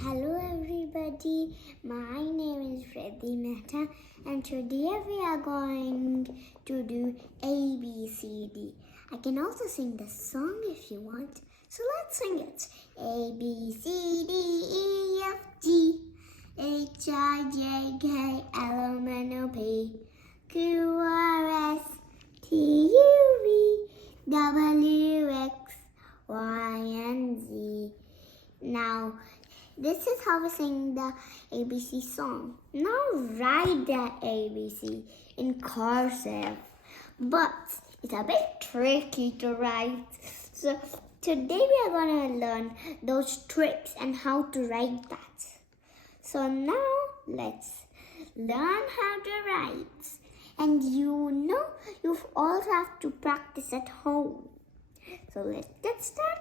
Hello everybody, my name is Freddy Mehta and today we are going to do ABCD. I can also sing the song if you want, so let's sing it. A, B, C, D, E, F, G, H, I, J, K, L, M, N, O, P, Q, R, S, T, U, V, W, X, Y, and Z. Now, this is how we sing the ABC song. Now write the ABC in cursive, but it's a bit tricky to write. So today we are going to learn those tricks and how to write that. So now let's learn how to write. And you also have to practice at home. So let's get started.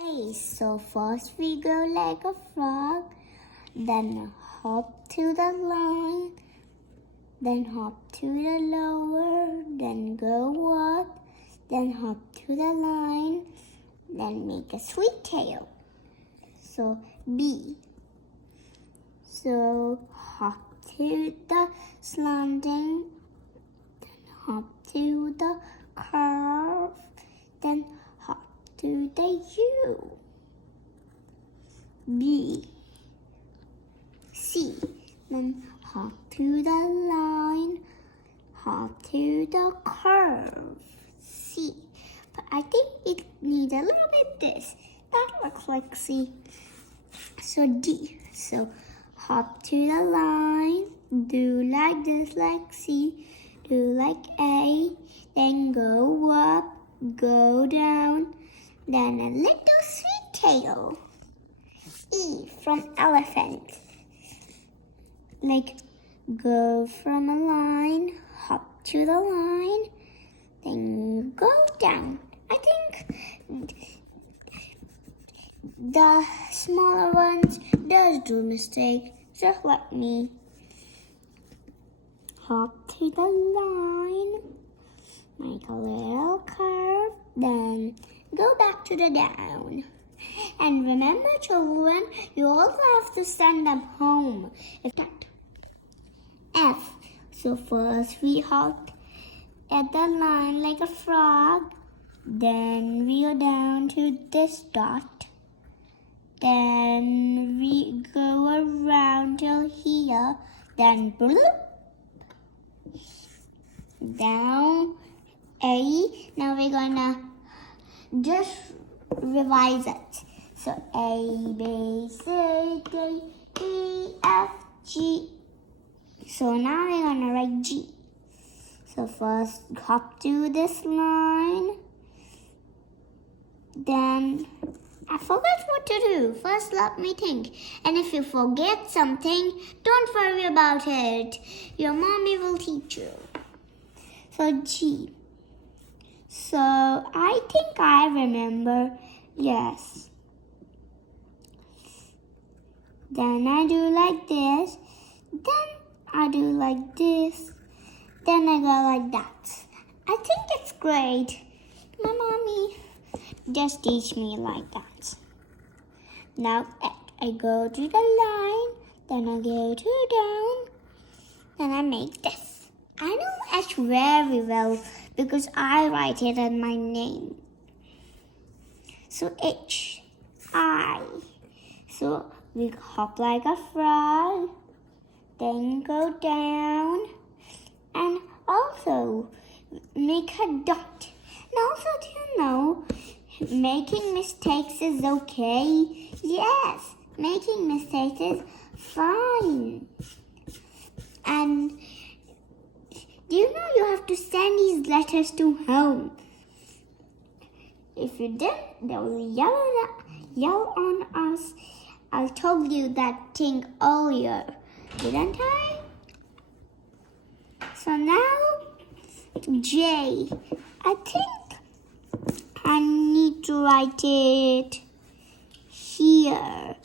Okay, so first we go like a frog, then hop to the line, then hop to the lower, then go up, then hop to the line, then make a sweet tail. So B. So hop to the slanting, then hop to the curve, then hop to the U. B. C. Then hop to the line, hop to the curve. C. But I think it needs a little bit this. That looks like C. So D. So hop to the line, do like this like C, do like A, then go up, go down, then a little sweet tail. E from elephant. Like go from a line, hop to the line, then go down. I think the smaller ones does do mistake, just like me. Hop to the line, make a little curve, then go back to the down. And remember, children, you also have to send them home. F. So first we hop at the line like a frog. Then we go down to this dot. Then we go around till here. Then bloop. Down. A. Now we're gonna just revise it. So A, B, C, D, E, F, G. So now we're gonna write G. So first hop to this line. Then I forgot what to do. First let me think. And if you forget something, don't worry about it. Your mommy will teach you. So G. So I think I remember. Yes. Then I do like this. Then I do like this. Then I go like that. I think it's great. My mommy just teach me like that. Now I go to the line. Then I go to down. Then I make this. I know H very well because I write it in my name. So H, I. So we hop like a frog, then go down, and also make a dot. And also, do you know, making mistakes is okay? Yes, making mistakes is fine. And do you know you have to send these letters to home? If you didn't, they will yell on us. I told you that thing earlier, didn't I? So now, J. I think I need to write it here.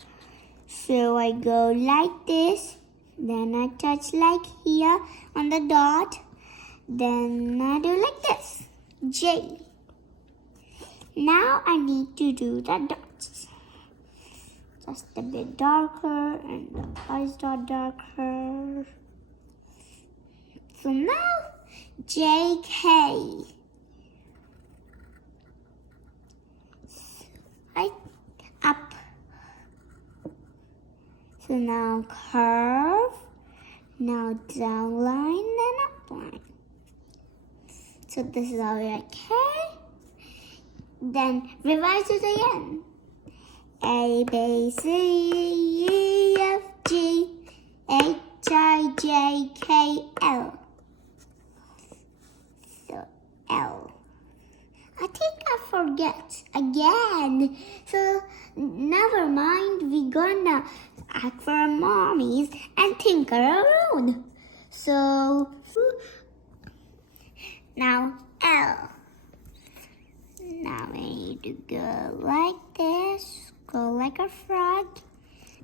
So I go like this, then I touch like here on the dot, then I do like this, J. Now I need to do the dots. just a bit darker, and the eyes are darker. So now, JK. Right up. So now curve, now down line, then up line. So this is our K. Then revise it again. A, B, C, E, F, G, H, I, J, K, L. So L. I think I forget again. So never mind, we're gonna act for our mommies and tinker around. So now L. Now we need to go like this, go like a frog,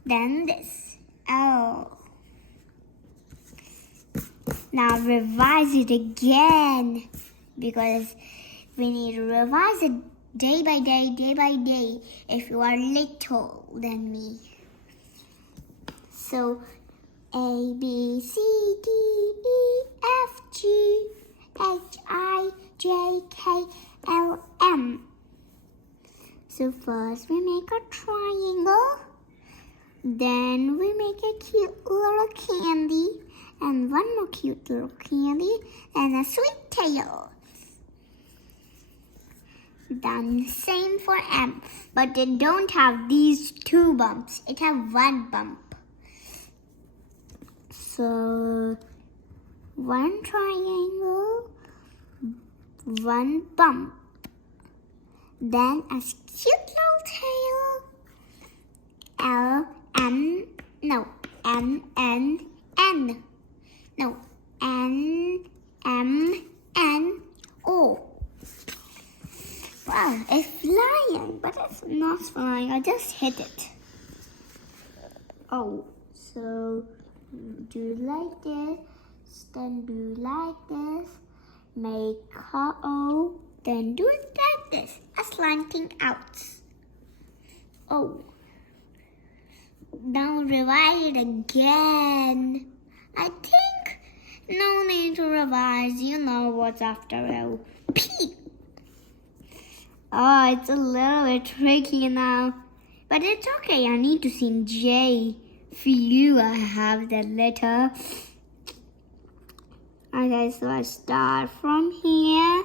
then this, L. Now revise it again, because we need to revise it day by day, if you are little than me. So A, B, C, D, E, F, G, H, I, J, K, L, M. So first we make a triangle, then we make a cute little candy, and one more cute little candy, and a sweet tail. Then same for M, but they don't have these two bumps. It has one bump. So one triangle, one bump, then a cute little tail. L, M, no, M, N, N. No, N, M, N, O. Wow, it's flying, but it's not flying. I just hit it. Oh, so do like this, then do like this, make a O, then do it like this, a slanting out. Oh, now revise it again. I think no need to revise. You know what's after L. P. Oh, it's a little bit tricky now. But it's okay. I need to sing J. For you, I have that letter. Okay, so I start from here.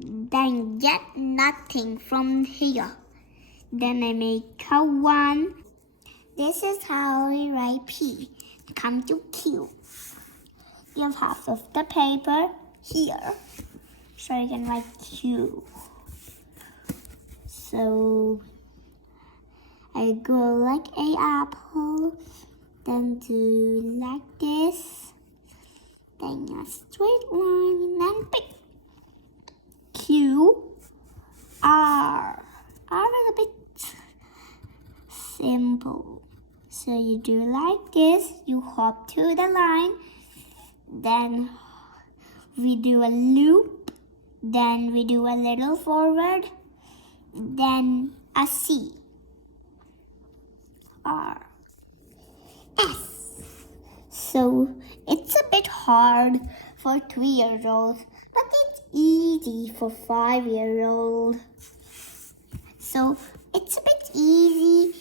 Then get nothing from here. Then I make a 1. This is how we write P. Come to Q. Give half of the paper here, so I can write Q. So I go like a apple, then do like this, then a straight line, then pick Q, R. R is a bit simple. So you do like this, you hop to the line, then we do a loop, then we do a little forward, then a C, R, S. So it's a bit hard for 3-year-olds, but it's easy for 5-year-olds. So it's a bit easy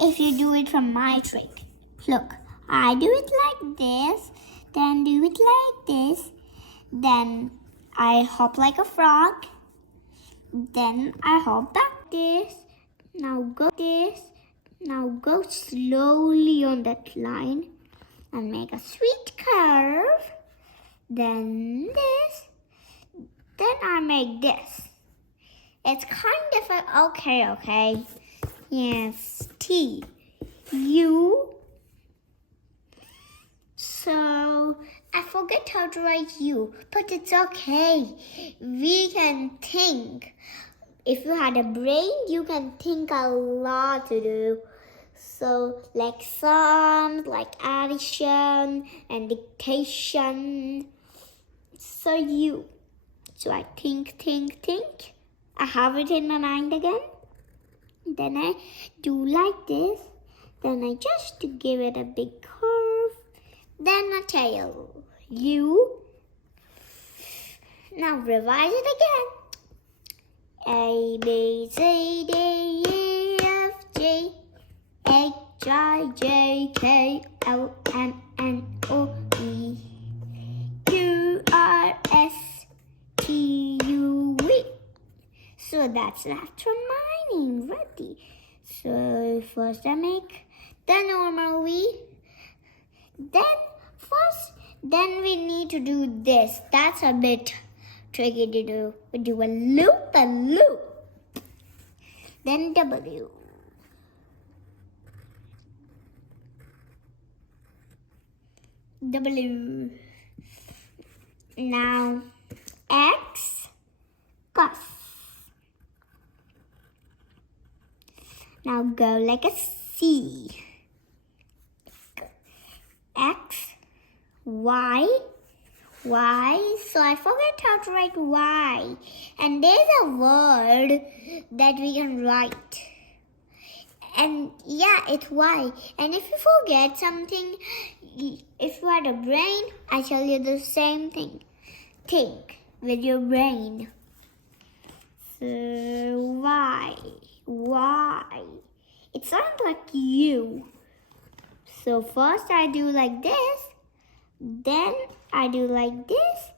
if you do it from my trick. Look, I do it like this, then do it like this, then I hop like a frog, then I hop back this, now go slowly on that line and make a sweet curve, then this, then I make this. It's kind of a, okay. Yes, T, U. So I forget how to write U, but it's okay. We can think. If you had a brain, you can think a lot to do. So like sums, like addition and dictation. So U. So I think. I have it in my mind again. Then I do like this. Then I just give it a big curve. Then a tail. U. Now revise it again. A, B, C, D, E, F, G, H, I, J, K, L, M, N, O, P, Q, R, S, T, U, V. So that's left for my name. Ready. So first I make the normal V. Then we need to do this. That's a bit tricky to do. We do a loop. Then W. W. Now X. Cos. Now go like a C. X. Y. So I forget how to write Y. And there's a word that we can write. And yeah, it's Y. And if you forget something, if you had a brain, I tell you the same thing. Think with your brain. So Y. It sounds like U. So first I do like this. Then I do like this,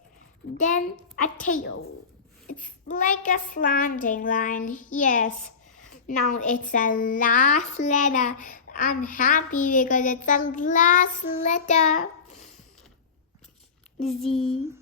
then a tail. It's like a slanting line, yes. Now it's the last letter. I'm happy because it's the last letter. Z.